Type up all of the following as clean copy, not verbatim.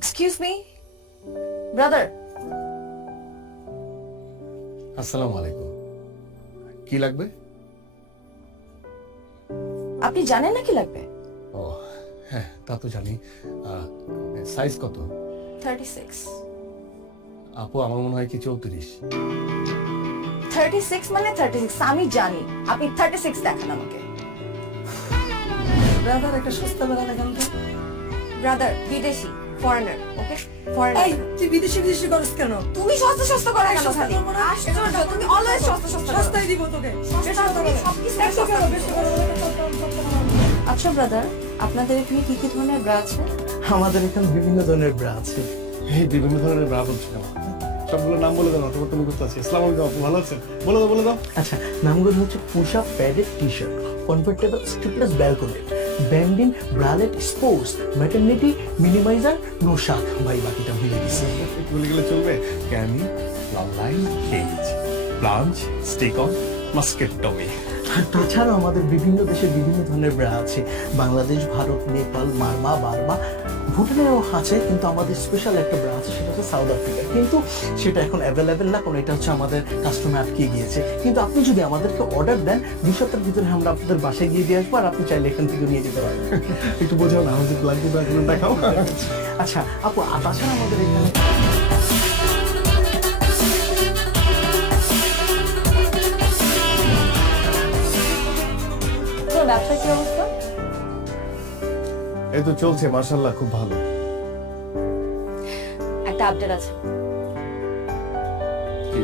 Excuse me brother. আসসালামু আলাইকুম। কি লাগবে? আপনি জানেন না কি লাগবে? ও হ্যাঁ, তা তো জানি। সাইজ কত? 36। আপু আমার মনে হয় কি 34। 36 মানে 36, আমি জানি। আপনি 36 দেখান আমাকে। ব্রাদার একটা সস্তা বেলা দেখান তো। ব্রাদার বিদেশি, ফরেনার, ওকে? ফরেনার। এই তুই বিদেশি বিদেশি করস কেন? তুমি সস্তা সস্তা করে কেন সস্তা খালি? করবো না। আশ্চর্য, তুমি অলওয়েজ সস্তা সস্তা করো। সস্তাই দিব তোকে। সস্তা তুমি সবকিছু একশো সস্তা কেন? দিচ্ছ। বেশি করো, সস্তা করো। আচ্ছা ব্রাদার, আপনাদের এখানে কি কি ধরনের ব্রা আছে? আমাদের এখানে বিভিন্ন ধরনের ব্রা আছে। এই বিভিন্ন ধরনের ব্রা বলছি কেন? সবগুলো নাম বলে দাও, তোমার তুমি করতে আছি। আসসালামু আলাইকুম আপু, ভালো আছেন? বলে দাও বলে দাও। আচ্ছা, নামগুলো হচ্ছে push up padded T shirt, comfortable strapless balcony, ব্যান্ডিন ব্রালেট স্পোর্টস, ম্যাটারনিটি মিনিমাইজার, নোশাক। ভাই বাকিটা ভুলে গেছি। বলে গেলে চলবে? Cami, line, cage, plunge, stick on, mastectomy. আর তাছাড়াও আমাদের বিভিন্ন দেশে বিভিন্ন ধরনের ব্রা আছে। বাংলাদেশ, ভারত, নেপাল, মারমা, বার্মা, ভুটানেও আছে। কিন্তু আমাদের স্পেশাল একটা ব্রা আছে, সেটা হচ্ছে সাউথ আফ্রিকা। কিন্তু সেটা এখন অ্যাভেলেবেল না, কারণ এটা হচ্ছে আমাদের কাস্টমার আটকে গিয়েছে। কিন্তু আপনি যদি আমাদেরকে অর্ডার দেন, 2 সপ্তাহের ভিতরে আমরা আপনাদের বাসায় গিয়ে দিয়ে আসবো, আর আপনি চাইলে এখান থেকে নিয়ে যেতে পারবেন। একটু বোঝাও না, আমাদের লাগবে ব্রাগুলো দেখাও। আচ্ছা আপু, আর তাছাড়া আমাদের এখানে তোর ব্যবসার কি অবস্থা? এই তো চলছে মাশাআল্লাহ, খুব ভালো। একটা আপডেট আছে। কি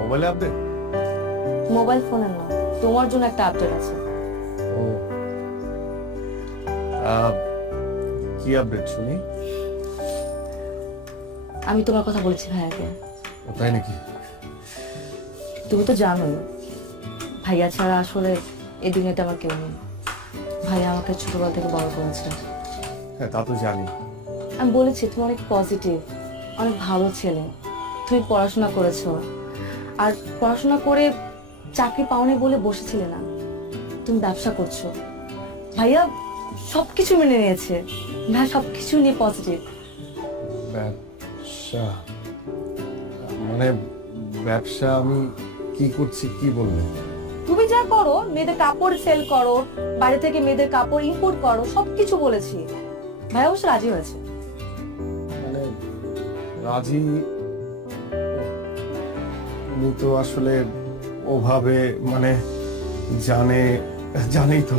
মোবাইলে আপডেট? মোবাইল ফোনের না, তোমার জন্য একটা আপডেট আছে। ও কি আপডেট শুনি? আমি তোমার কথা বলেছি ভাইয়াকে। ও তাই নাকি? তুমি তো জানোই ভাইয়া ছাড়া আসলে এই দুনিয়াতে আমার কেউ নেই। ভাইয়া আমাকে ছোটবেলা থেকে বড় করেছে। হ্যাঁ তা তো জানি। আমি বলেছি তুমি অনেক পজিটিভ, অনেক ভালো ছেলে। তুমি পড়াশোনা করেছো, আর পড়াশোনা করে চাকরি পাওনি বলে বসেছিলে না, তুমি ব্যবসা করছো। ভাইয়া সবকিছু মেনে নিয়েছে, ভাইয়া সবকিছু নিয়ে পজিটিভ। ব্যবসা মানে ব্যবসা আমি কি করছি কি বলবো? তুমি যা করো, মেয়েদের কাপড় সেল করো, বাইরে থেকে মেয়েদের কাপড় ইম্পোর্ট করো, সবকিছু বলেছি। ভাইয়া অবশ্য রাজি হয়েছে। মানে রাজি? উনি তো আসলে ওভাবে মানে জানেই তো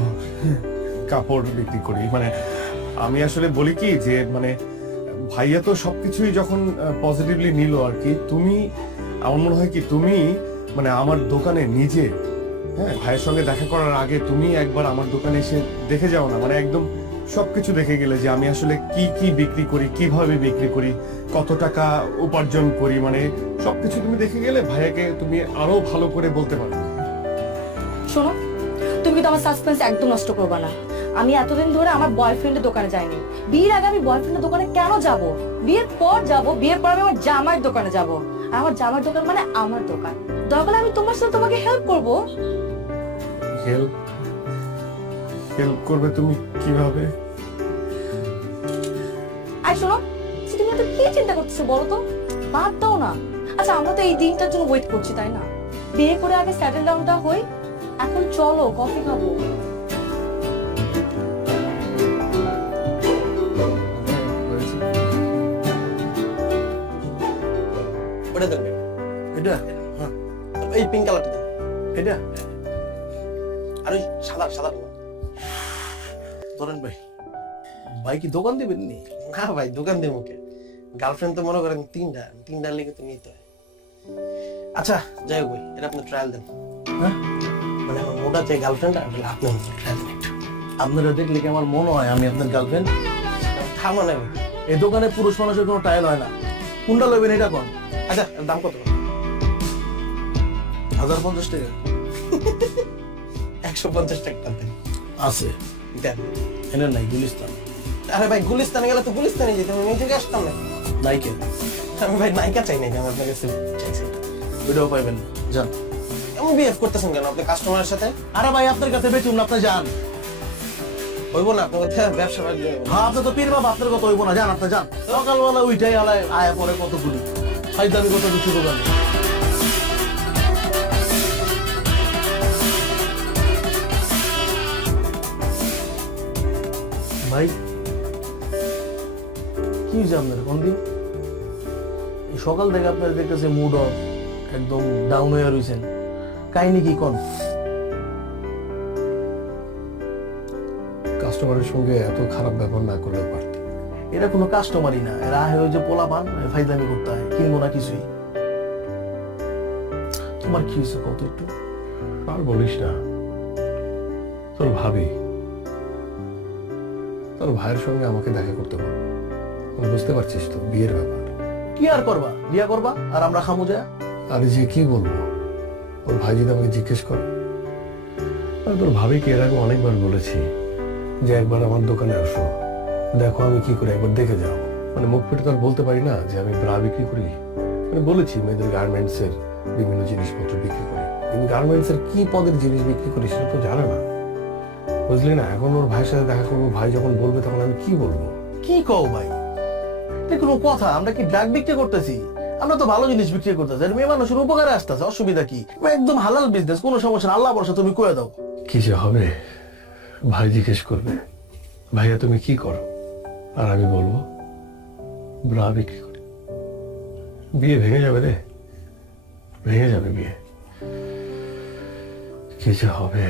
কাপড় বিক্রি করি। মানে আমি আসলে বলি কি যে মানে ভাইয়া তো সবকিছুই যখন পজিটিভলি নিল আর কি, তুমি আমার মনে হয় কি তুমি মানে আমার দোকানে নিজে, হ্যাঁ ভাইয়ের সঙ্গে দেখা করার আগে তুমি একবার আমার দোকানে এসে দেখে যাও না। মানে একদম সবকিছু দেখে গেলে যে আমি আসলে কি কি বিক্রি করি, কিভাবে বিক্রি করি, কত টাকা উপার্জন করি, মানে সবকিছু তুমি দেখে গেলে ভাইয়াকে তুমি আরো ভালো করে বলতে পারবে। শোনো, তুমি কিন্তু আমার সাসপেন্স একদম নষ্ট করবে না। আমি এতদিন ধরে আমার বয়ফ্রেন্ডের দোকানে যাইনি। বিয়ের আগে আমি বয়ফ্রেন্ডের দোকানে কেন যাব? বিয়ের পর যাব, বিয়ের পর আমি আমার জামাইয়ের দোকানে যাব। আর আমার জামাইয়ের দোকান মানে আমার দোকান। দরকার আমি তোমার সাথে তোমাকে হেল্প করব। হেল্প করবে তুমি কিভাবে? আর শোনো, তুমি এত কি চিন্তা করতেছো বলো তো? বাদ দাও না। আচ্ছা, আমরা তো এই দিনটার জন্য ওয়েট করছি, তাই না? বিয়ে করে আগে সেটেল ডাউনটা হই। এখন চলো কফি খাবো। ওটা দেন, এটা হ্যাঁ, এই পিঙ্ক কালারটা দেন, এটা আর ওই সাদা সাদা ধরেন ভাই। ভাই কি দোকান দিবেন নি? না ভাই, দোকান দিয়ে মুখে গার্লফ্রেন্ড তো মনে করেন তিনটা লেগে তো নিতে হয়। আচ্ছা যাই হোক ভাই, এটা আপনি ট্রায়াল দেন। হ্যাঁ, মানে আমার মোটা যে গার্লফ্রেন্ড আপনি ট্রায়াল দেন একটু। আপনারা দেখলে কি আমার মনে হয় আমি আপনার গার্লফ্রেন্ড? থামো না ভাই। এই দোকানে পুরুষ মানুষের কোনো ট্রায়াল হয় না। কোনটা লইবেন এটা কোন? আচ্ছা এর দাম কত? 1050 টাকা 150 টাকা দেন। আছে, দেন। এনে নাই গুলিস্তান। আরে ভাই, গুলিস্তানে গেলে তো গুলিস্তানে যেতে হবে, আমি থেকে আসতাম না। নাইকে আমি ভাই নায়িকা চাই নাই, আমি আপনার কাছে চাইছি। ভিডিও পাইবেন, যান। এমন বিহেভ করতেছেন কেন আপনি কাস্টমারের সাথে? আরে ভাই আপনার কাছে বেচুন না, আপনি যান। হইব না আপনার কথা ব্যবসা বাণিজ্য হইবো না। হ্যাঁ আপনি তো পীর বাবা, আপনার কথা হইব না, যান আপনি যান। সকালবেলা উইটাই আলায় আয়া পরে কতগুলি ফাইদামি কত কিছু দোকানে। ভাই কি হয়েছে আপনার কোন দিন? এই সকাল থেকে আপনার দেখতেছে মুড অফ, একদম ডাউন হয়ে রয়েছেন, কাহিনী কি কোন? কাস্টমারের সঙ্গে এত খারাপ ব্যবহার না করলেও পারত। এরা কোনো কাস্টমারই না, এরা আহে ওই যে পোলা পান ফাইদামি করতে হয়, কিনবো না কিছুই। তোমার কি হয়েছে কত একটু? আর বলিস না, তোর ভাবি তোর ভাইয়ের সঙ্গে আমাকে দেখা করতে বল। মানে বুঝতে পারছিস তো, বিয়ের ব্যাপার। কি আর করবা, বিয়া করবা আর আমরা খামু যায়। আরে যে কি বলবো, ওর ভাই যদি আমাকে জিজ্ঞেস করে। আর তোর ভাবিকে এর আগে অনেকবার বলেছি যে একবার আমার দোকানে আসো, দেখো আমি কি করি, একবার দেখে যাও। মানে মুখ ফুটে তো আর বলতে পারি না যে আমি ব্রা বিক্রি করি। মানে বলেছি মেয়েদের গার্মেন্টস এর বিভিন্ন জিনিসপত্র বিক্রি করি, কিন্তু গার্মেন্টস এর কি পদের জিনিস বিক্রি করি সেটা তো জানে না, বুঝলি না। এখন ওর ভাইয়ের সাথে দেখা করবো, ভাই যখন বলবে তখন আমি কি বলবো? কি কও ভাই, এটা কোনো কথা? আমরা কি ড্রাগ বিক্রি করতেছি? আমরা তো ভালো জিনিস বিক্রি করতেছি, আর মেয়ে মানুষের উপকারে আসতেছে, অসুবিধা কি? একদম হালাল বিজনেস, কোনো সমস্যা না, আল্লাহ বর্ষা তুমি কয়ে দাও। কি যে হবে, ভাই জিজ্ঞেস করবে ভাইয়া তুমি কি করো, আর আমি বলবো ব্রা বিক্রি করি। বিয়ে ভেঙে যাবে রে, ভেঙে যাবে বিয়ে। কি যে হবে।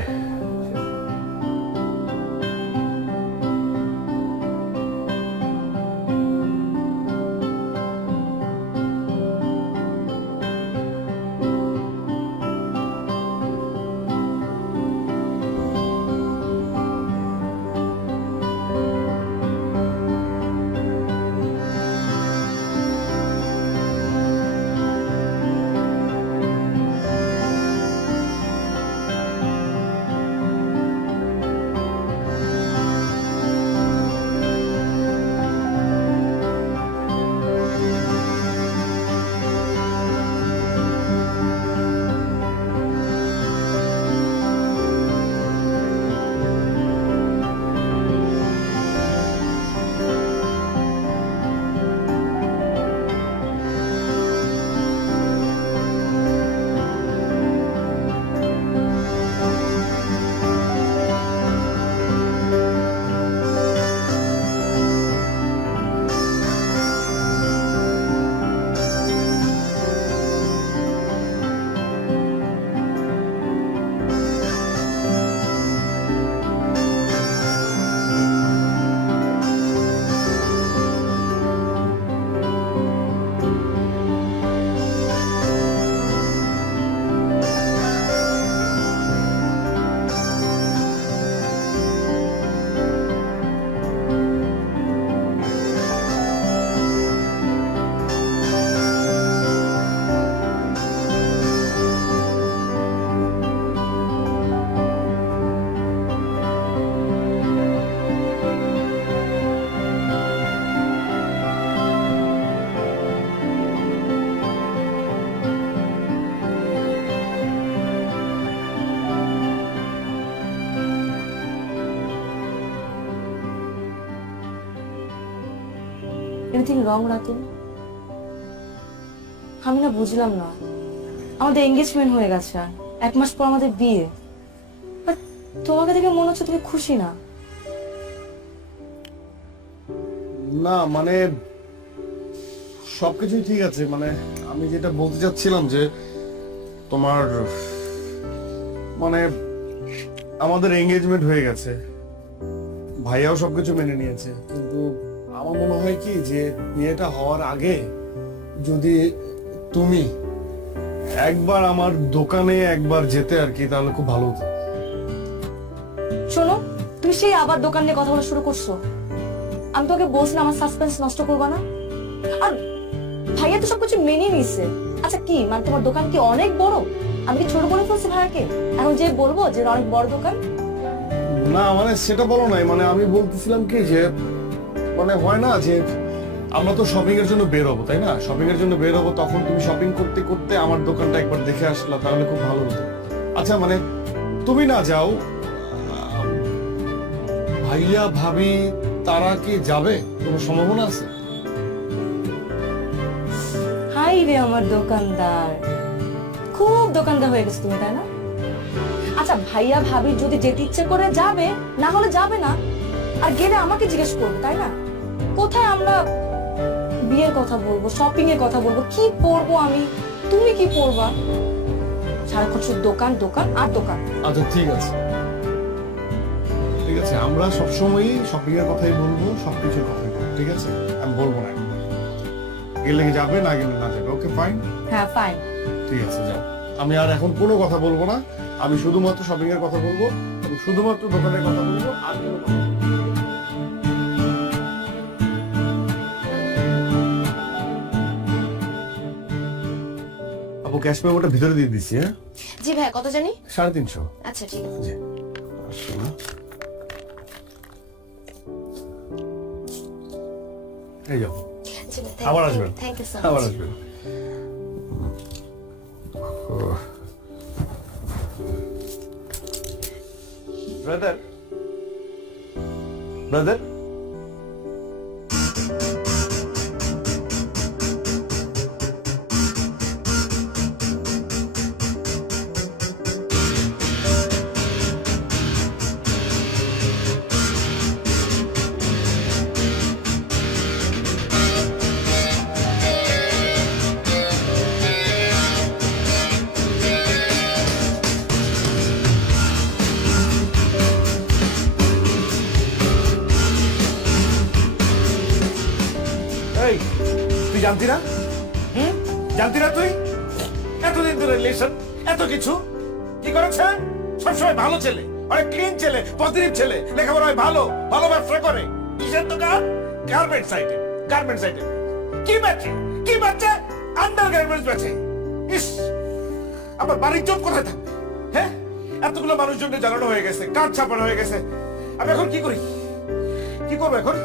Anything wrong Ratul? আমি না বুঝলাম না, আমাদের এঙ্গেজমেন্ট হয়ে গেছে, 1 মাস পর আমাদের বিয়ে, বাট তোমাকে দেখে মনে হচ্ছে তুমি খুশি না। না মানে সবকিছুই ঠিক আছে, মানে আমি যেটা বলতে চাচ্ছিলাম যে তোমার মানে আমাদের এঙ্গেজমেন্ট হয়ে গেছে, ভাইয়াও সবকিছু মেনে নিয়েছে, কিন্তু আমার মনে হয় কি যে বিয়েটা হওয়ার আগে যদি তুমি একবার আমার দোকানে একবার যেতে আর কি, তাহলে খুব ভালো হতো। শোনো, তুমি সেই আবার দোকান নিয়ে কথা বলা শুরু করছো। আমি তোকে বলছিলাম আমার সাসপেন্স নষ্ট করবা না, আর ভাইয়া তো সবকিছু মেনে নিছে। আচ্ছা কি মানে তোমার দোকান কি অনেক বড়? আমি কি ছোট বলে ফেলছি ভাইয়াকে? এখন যে বলবো যে অনেক বড় দোকান? না মানে সেটা বলো নাই, মানে আমি বলতেছিলাম কি যে মানে হয় না যে আমরা তো শপিং এর জন্য বের হবো, তাই না? শপিং এর জন্য বের হবো, তখন তুমি শপিং করতে করতে আমার দোকানটা একবার দেখে আসলা, তাহলে খুব ভালো হতো। আচ্ছা মানে তুমি না যাও, ভাইয়া ভাবি তারা কি যাবে, কোনো সম্ভাবনা আছে? হাই রে আমার দোকানদার, খুব দোকানদার হয়ে গেছে তুমি, তাই না? আচ্ছা, ভাইয়া ভাবি যদি যেতে ইচ্ছে করে যাবে, না হলে যাবে না। আর গেলে আমাকে জিজ্ঞেস করবে, তাই না? কোথায় আমরা বিয়ের কথা বলবো, শপিং এর কথা বলবো, কি পরবো আমি, তুমি কি পরবা? সারাক্ষণ শুধু দোকান দোকান আর দোকান। আচ্ছা ঠিক আছে, ঠিক আছে, আমরা সবসময়ই শপিং এর কথাই বলবো, সবকিছুর কথাই বলবো, ঠিক আছে? আমি বলবো না একদম। গেলে যাবে, না গেলে না যাবে। ওকে ফাইন, হ্যাঁ ফাইন। ঠিক আছে, যাও। আমি আর এখন কোনো কথা বলবো না, আমি শুধুমাত্র শপিং এর কথা বলবো এবং শুধুমাত্র দোকানের কথা বলবো, আর কোনো কথা বলবো না। আপু ক্যাশ মেমোটা ভিতরে দিয়ে দিচ্ছি। হ্যাঁ, জি ভাই, কত জানি? 350। আচ্ছা ঠিক আছে। জি, আসুন। এই যাও, জি ভাই, আবার আসবেন। থ্যাংক ইউ সো আবার মাচ। আসবেন। ব্রাদার, ব্রাদার, এই তুই জানতি না? জানতি না তুই? এতদিন ধরে রিলেশন, এত কিছু কি করেছে? সবসময় ভালো ছেলে, অনেক ক্লিন ছেলে, পজিটিভ ছেলে, লেখাপড়ায় ভালো, ভালো ব্যবসা করে। কিসের দোকান? Garments item, garments item. কি বেচে? কি বেচে? আন্ডার গার্মেন্টস বেচে। ইস, আমার বাড়ির জন্য কোথায় থাকবে? হ্যাঁ, এতগুলো মানুষজনকে জানানো হয়ে গেছে, কাজ ছাপানো হয়ে গেছে। আমি এখন কি করি? কি করবো এখন?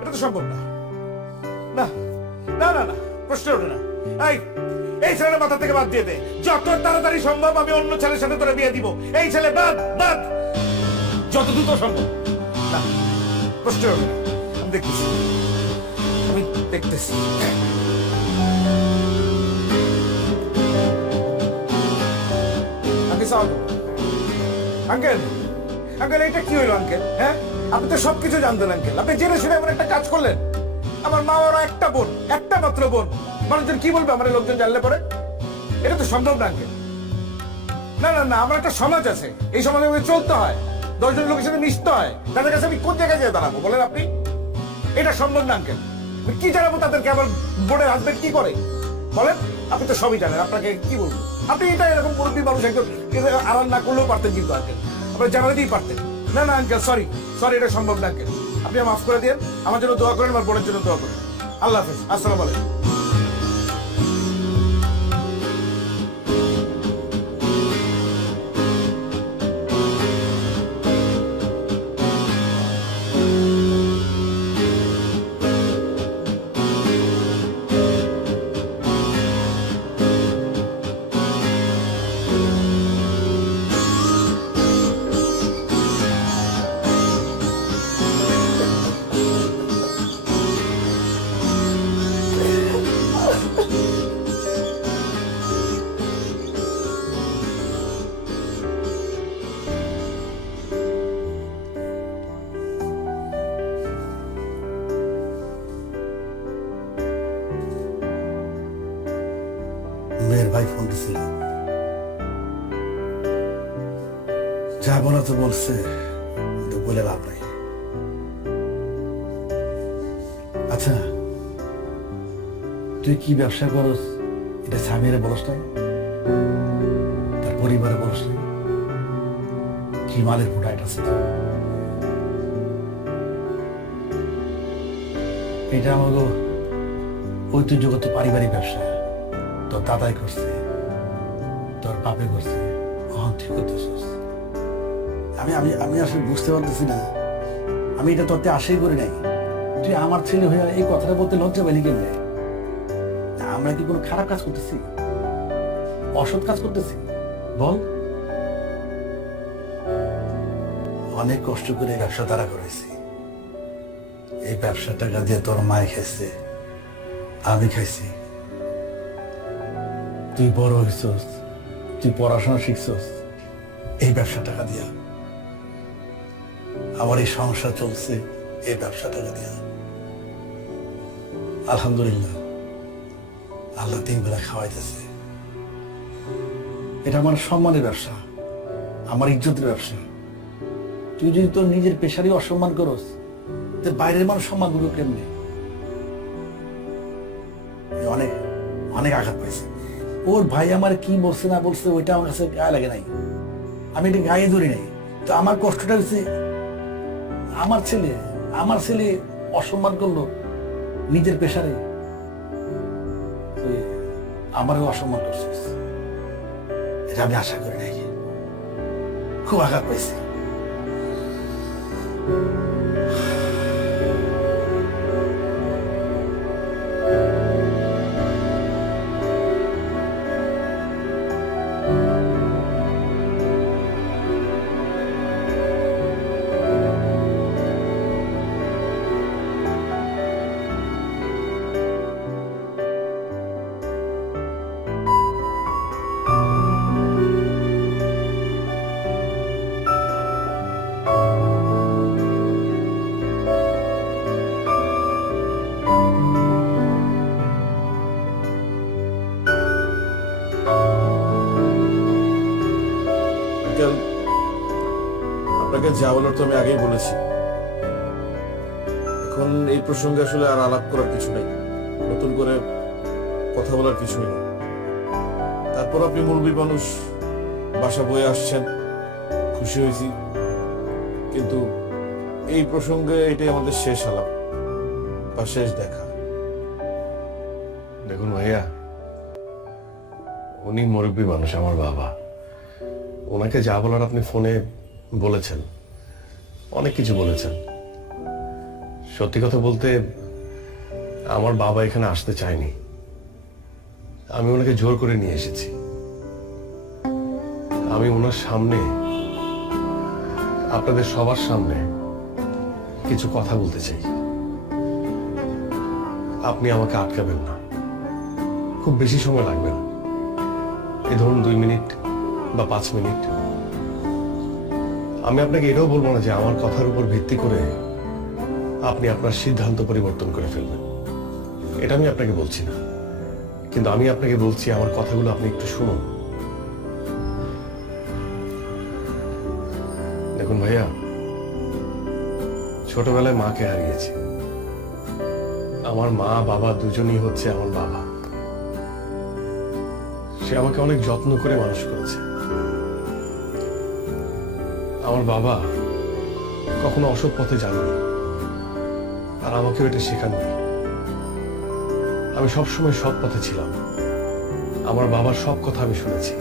এটা তো সম্ভব না। না না না না, প্রশ্ন ওঠে না। এই ছেলের মাথা থেকে বাদ দিয়ে দে, যত তাড়াতাড়ি সম্ভব আমি অন্য ছেলের সাথে তোরা বিয়ে দিব। এই ছেলে বাদ, বাদ, যত দ্রুত সম্ভব। না, প্রশ্ন ওঠে না। আমি দেখতেছি, আমি দেখতেছি। আঙ্কেল, আঙ্কেল, এটা কি হইলো আঙ্কেল? হ্যাঁ, আপনি তো সবকিছু জানতেন আঙ্কেল, আপনি জেনে শুনে এমন একটা কাজ করলেন। আমার মা ওরা একটা বোন, একটা মাত্র বোন, মানুষজন কি বলবে আমার লোকজন জানলে পরে? এটা তো সম্ভব না আঙ্কেল। না না না, আমার একটা সমাজ আছে, এই সমাজে আমাকে চলতে হয়, 10 জন লোকের সাথে মিশতে হয়, তাদের কাছে আমি কোন জায়গায় যেয়ে দাঁড়াবো বলেন আপনি? এটা সম্ভব না আঙ্কেল। কি জানাবো তাদেরকে আমার বোনের হাজবেন্ড কি করে বলেন? আপনি তো সবই জানেন, আপনাকে কি বলবো? আপনি এটা এরকম মুরব্বী মানুষ একজন আড়াল না করলেও পারতেন কিন্তু আঙ্কেল, আপনি জানাতেই পারতেন। না না আঙ্কেল, সরি সরি, এটা সম্ভব না আঙ্কেল। আপনি মাফ করে দিন, আমার জন্য দোয়া করেন, আমার বোনের জন্য দোয়া করেন। আল্লাহ হাফেজ, আসসালামু আলাইকুম। মেয়ের ভাই ফোন দিছিল, যা বলা তো বলছে, কিন্তু বলে লাভ নাই। আচ্ছা, তুই কি ব্যবসা করস এটা স্বামীরে বলস নাই, তার পরিবারে বলস নাই? কি মালের ফুটাইট আছে? এটা আমাকে ঐতিহ্যগত পারিবারিক ব্যবসা, তোর দাদাই করছে, তোর বাপে করছে, তুই করতেছিস। আমি আমি আমি আসলে বুঝতে পারতেছি না, আমি এটা তোরতে আশাই করি নাই। তুই আমার ছেলে হয়ে এই কথাটা বলতে লজ্জা পেলি কেমনে? আমরা কি কোনো খারাপ কাজ করতেছি, অসৎ কাজ করতেছি বল? ও অনেক কষ্ট করে এই ব্যবসা দাঁড়া করেছি। এই ব্যবসা টাকা দিয়ে তোর মায় খাইছে, আমি খাইছি। তুই বড় হইছস, তুই পড়াশোনা শিখছস এই ব্যবসা টাকা দিয়া। আমার এই সংসার চলছে এই ব্যবসা টাকা দিয়া। আলহামদুলিল্লাহ, আল্লাহ 3 বেলা খাওয়াইতেছে। এটা আমার সম্মানের ব্যবসা, আমার ইজ্জতের ব্যবসা। তুই যদি তোর নিজের পেশারই অসম্মান করস, তো বাইরের মানুষ সম্মান করবে কেমনি? অনেক অনেক আঘাত পাইছে। ওর ভাই আমার কি বলছে না বলছে ওইটা আমার কাছে গায়ে লাগে নাই, আমি এটা গায়ে ধরি নাই। তো আমার কষ্টটা হচ্ছে আমার ছেলে অসম্মান করলো নিজের পেশারে, তুই আমারও অসম্মান করছিস। এটা আমি আশা করি নাই, খুব আঘাত পাইছি। আপনাকে যা বলার তো আমি আগেই বলেছি। এখন এই প্রসঙ্গে আসলে আর আলাপ করার কিছু নেই, নতুন করে কথা বলার কিছুই নেই। তারপর আপনি মুরব্বী মানুষ, বাসা বয়ে আসছেন, খুশি হয়েছি, কিন্তু এই প্রসঙ্গে এটাই আমাদের শেষ আলাপ বা শেষ দেখা। দেখুন ভাইয়া, উনি মুরব্বী মানুষ, আমার বাবা। ওনাকে যা বলার আপনি ফোনে বলেছেন, অনেক কিছু বলেছেন। সত্যি কথা বলতে আমার বাবা এখানে আসতে চায়নি, আমি ওনাকে জোর করে নিয়ে এসেছি। আমি ওনার সামনে, আপনাদের সবার সামনে কিছু কথা বলতে চাই। আপনি আমাকে আটকাবেন না, খুব বেশি সময় লাগবে না, এই ধরুন 2 মিনিট বা 5 মিনিট। আমি আপনাকে এটাও বলবো না যে আমার কথার উপর ভিত্তি করে আপনি আপনার সিদ্ধান্ত পরিবর্তন করে ফেলবেন, এটা আমি আপনাকে বলছি না। কিন্তু আমি আপনাকে বলছি, আমার কথাগুলো আপনি একটু শুনুন। দেখুন ভাইয়া, ছোটবেলায় মাকে হারিয়েছি। আমার মা বাবা দুজনই হচ্ছে আমার বাবা। সে আমাকে অনেক যত্ন করে মানুষ করেছে। আমার বাবা কখনো অসৎ পথে যাননি, আর আমাকেও এটা শেখাননি। আমি সবসময় সৎ পথে ছিলাম। আমার বাবার সব কথা আমি শুনেছি,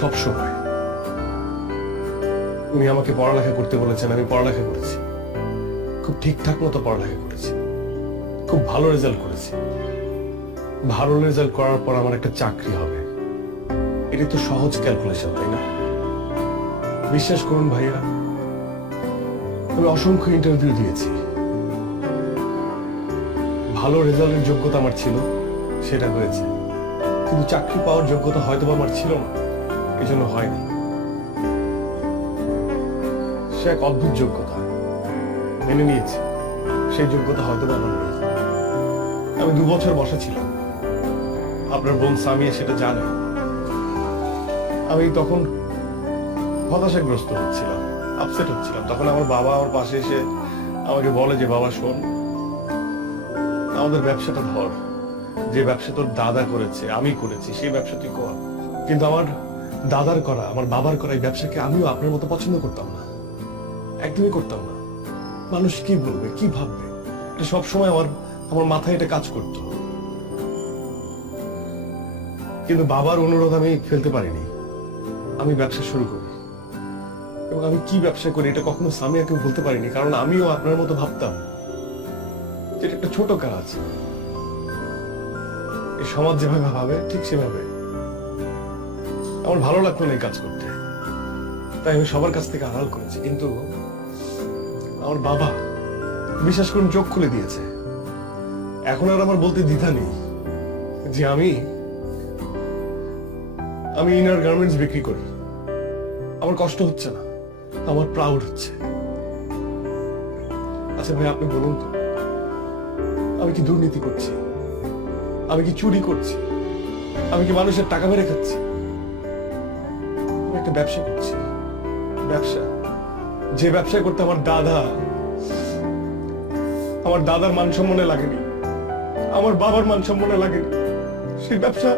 সব সময়। উনি আমাকে পড়ালেখা করতে বলেছেন, আমি পড়ালেখা করেছি, খুব ঠিকঠাক মতো পড়ালেখা করেছি, খুব ভালো রেজাল্ট করেছি। ভালো রেজাল্ট করার পর আমার একটা চাকরি হবে, এটি তো সহজ ক্যালকুলেশন, তাই না? বিশ্বাস করুন ভাইয়া, আমি অসংখ্য ইন্টারভিউ দিয়েছি। ভালো রেজাল্টের যোগ্যতা আমার ছিল, সেটা হয়েছে, কিন্তু চাকরি পাওয়ার যোগ্যতা হয়তো আমার ছিল না, এই জন্য হয়নি। সে এক অদ্ভুত যোগ্যতা, মেনে নিয়েছি, সেই যোগ্যতা হয়তো আমার নেই। আমি 2 বছর বসা ছিলাম, আপনার বোন সামিয়া সেটা জানে। আমি তখন হতাশাগ্রস্ত হচ্ছিলাম, আপসেট হচ্ছিলাম। তখন আমার বাবা আমার পাশে এসে আমাকে বলে যে, বাবা শোন, আমাদের ব্যবসাটা ধর, যে ব্যবসা তোর দাদা করেছে, আমি করেছি, সেই ব্যবসা তুই কর। কিন্তু আমার দাদার করা, আমার বাবার করা এই ব্যবসাকে আমিও আপনার মতো পছন্দ করতাম না, একদমই করতাম না। মানুষ কি বলবে, কি ভাববে, এটা সবসময় আমার মাথায় এটা কাজ করতো। কিন্তু বাবার অনুরোধ আমি ফেলতে পারিনি, আমি ব্যবসা শুরু করি। এবং আমি কি ব্যবসা করি এটা কখনো সামিয়াকে বলতে পারিনি, কারণ আমিও আপনার মতো ভাবতাম যেটা একটা ছোট কাজ, এই সমাজ যেভাবে ভাবে ঠিক সেভাবে। আমার ভালো লাগতো না এই কাজ করতে, তাই আমি সবার কাছ থেকে আড়াল করেছি, কিন্তু আমার বাবা বিশ্বাস করুন চোখ খুলে দিয়েছে। এখন আর আমার বলতে দ্বিধা নেই যে আমি ইনার গার্মেন্টস বিক্রি করি। আমার কষ্ট হচ্ছে না, আমার প্রাউড হচ্ছে। আচ্ছা ভাই, আপনি বলুন তো, আমি কি দুর্নীতি করছি? আমি কি চুরি করছি? আমি কি মানুষের টাকা মেরে খাচ্ছি? আমি একটা ব্যবসা করছি, ব্যবসা, যে ব্যবসা করতে আমার দাদার মান সম্মানে লাগেনি, আমার বাবার মান সম্মানে লাগেনি, সেই ব্যবসা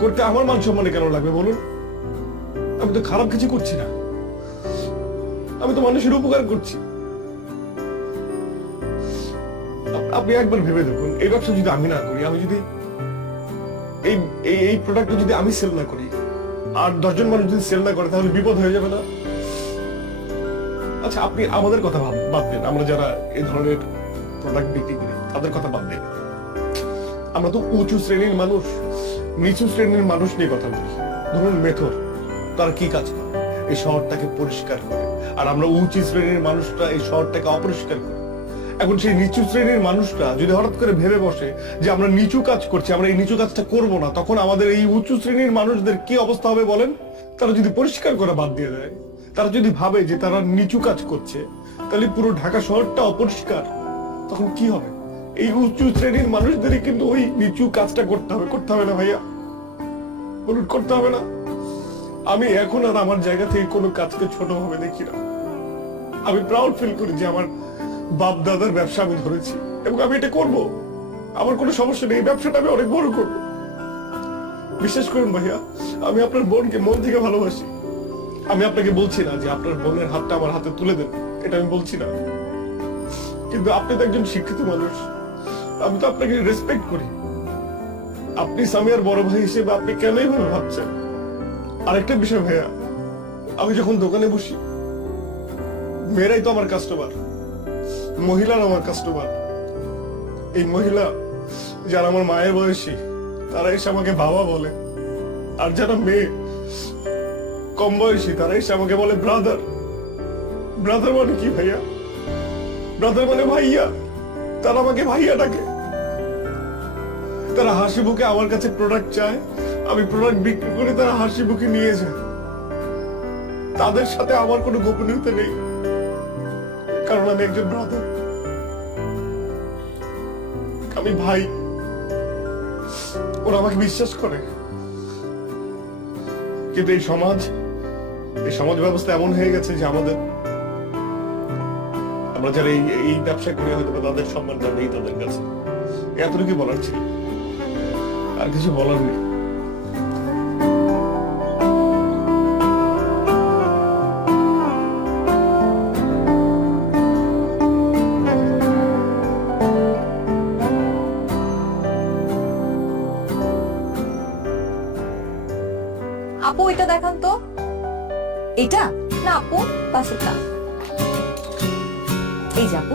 করতে আমার মান সম্মানে কেন লাগবে বলুন? আমি তো খারাপ কিছু করছি না, আমি তো মানুষের উপকার করছি। আপনি একবার ভেবে দেখুন, এই ব্যবসা যদি আমি না করি, আমি যদি এই প্রোডাক্টটা যদি আমি সেল না করি, আর 10 জন মানুষ যদি সেল না করে, তাহলে বিপদ হয়ে যাবে না? আচ্ছা, আপনি আমাদের কথা বাদ দেন, আমরা যারা এই ধরনের প্রোডাক্ট বিক্রি করি তাদের কথা বাদ দেন। আমরা তো উঁচু শ্রেণীর মানুষ, নিচু শ্রেণীর মানুষ নিয়ে কথা বলি। ধরুন মেথর, তারা কি কাজ করে? এই শহরটাকে পরিষ্কার করে। আর আমরা উঁচু শ্রেণীর মানুষরা এই শহরটাকে অপরিষ্কার করি। এখন সেই নিচু শ্রেণীর মানুষরা যদি হঠাৎ করে ভেবে বসে যে আমরা নিচু কাজ করছি, আমরা এই নিচু কাজটা করব না, তখন আমাদের এই উঁচু শ্রেণীর মানুষদের কি অবস্থা হবে বলেন? তারা যদি পরিষ্কার করা বাদ দিয়ে দেয়, তারা যদি ভাবে যে তারা নিচু কাজ করছে, তাহলে পুরো ঢাকা শহরটা অপরিষ্কার, তখন কি হবে? এই উঁচু শ্রেণীর মানুষদেরই কিন্তু ওই নিচু কাজটা করতে হবে না ভাইয়া? বলুন, করতে হবে না? আমি এখন আর আমার জায়গা থেকে কোনো কাজকে ছোট ভাবে দেখি না। আমি প্রাউড ফিল করি যে আমার বাপ দাদার ব্যবসা আমি ধরেছি, এবং আমি এটা করব। আমার কোনো সমস্যা নেই, এই ব্যবসাটা আমি অনেক বড় করব। বিশ্বাস করুন ভাইয়া, আমি আপনার বোনকে মন থেকে ভালোবাসি। আমি আপনাকে বলছি না যে আপনার বোনের হাতটা আমার হাতে তুলে দেন, এটা আমি বলছি না। কিন্তু আপনি তো একজন শিক্ষিত মানুষ, আমি তো আপনাকে রেসপেক্ট করি। আপনি সামিয়ার বড় ভাই হিসেবে আপনি কেন এইভাবে ভাবছেন? আরেকটা বিষয় ভাইয়া, আমি যখন দোকানে বসি, মেয়েরাই তো আমার কাস্টমার, মহিলারা আমার কাস্টমার। এই মহিলা যারা আমার মায়ের বয়সী, তারা এসে আমাকে বাবা বলে। আর যারা মেয়ে কম বয়সী, তারা এসে আমাকে বলে ব্রাদার। ব্রাদার মানে কি ভাইয়া? ব্রাদার মানে ভাইয়া। তারা আমাকে ভাইয়া ডাকে। তারা হাসি মুখে আমার কাছে প্রোডাক্ট চায়, আমি প্রোডাক্ট বিক্রি করে তারা হাসি মুখে নিয়ে যায়। তাদের সাথে আমার কোনো গোপনীয়তা নেই, কারণ আমি একজন ব্রাদার, আমি ভাই। ওরা আমাকে বিশ্বাস করে। কিন্তু এই সমাজ ব্যবস্থা এমন হয়ে গেছে যে আমরা যারা এই ব্যবসা করে হয়তো তাদের সম্মানটা নেই তাদের কাছে। এতটুকু বলার ছিল, আর কিছু বলার নেই। আপু এটা দেখান তো। এটা না আপু, পাশেরটা। এই যে আপু।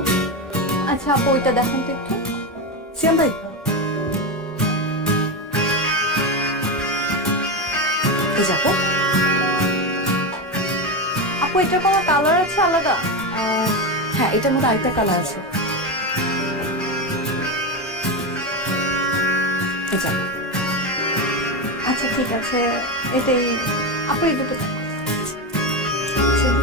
আচ্ছা আপু এটা দেখান তো একটু। সিয়াম ভাই, এই যে আপু। আপু এটার কোনো কালার আছে আলাদা? হ্যাঁ, এটার মধ্যে আরেকটা কালার আছে। এই যে আপু। আচ্ছা ঠিক আছে, এটাই আপু এই দুটো। সিয়াম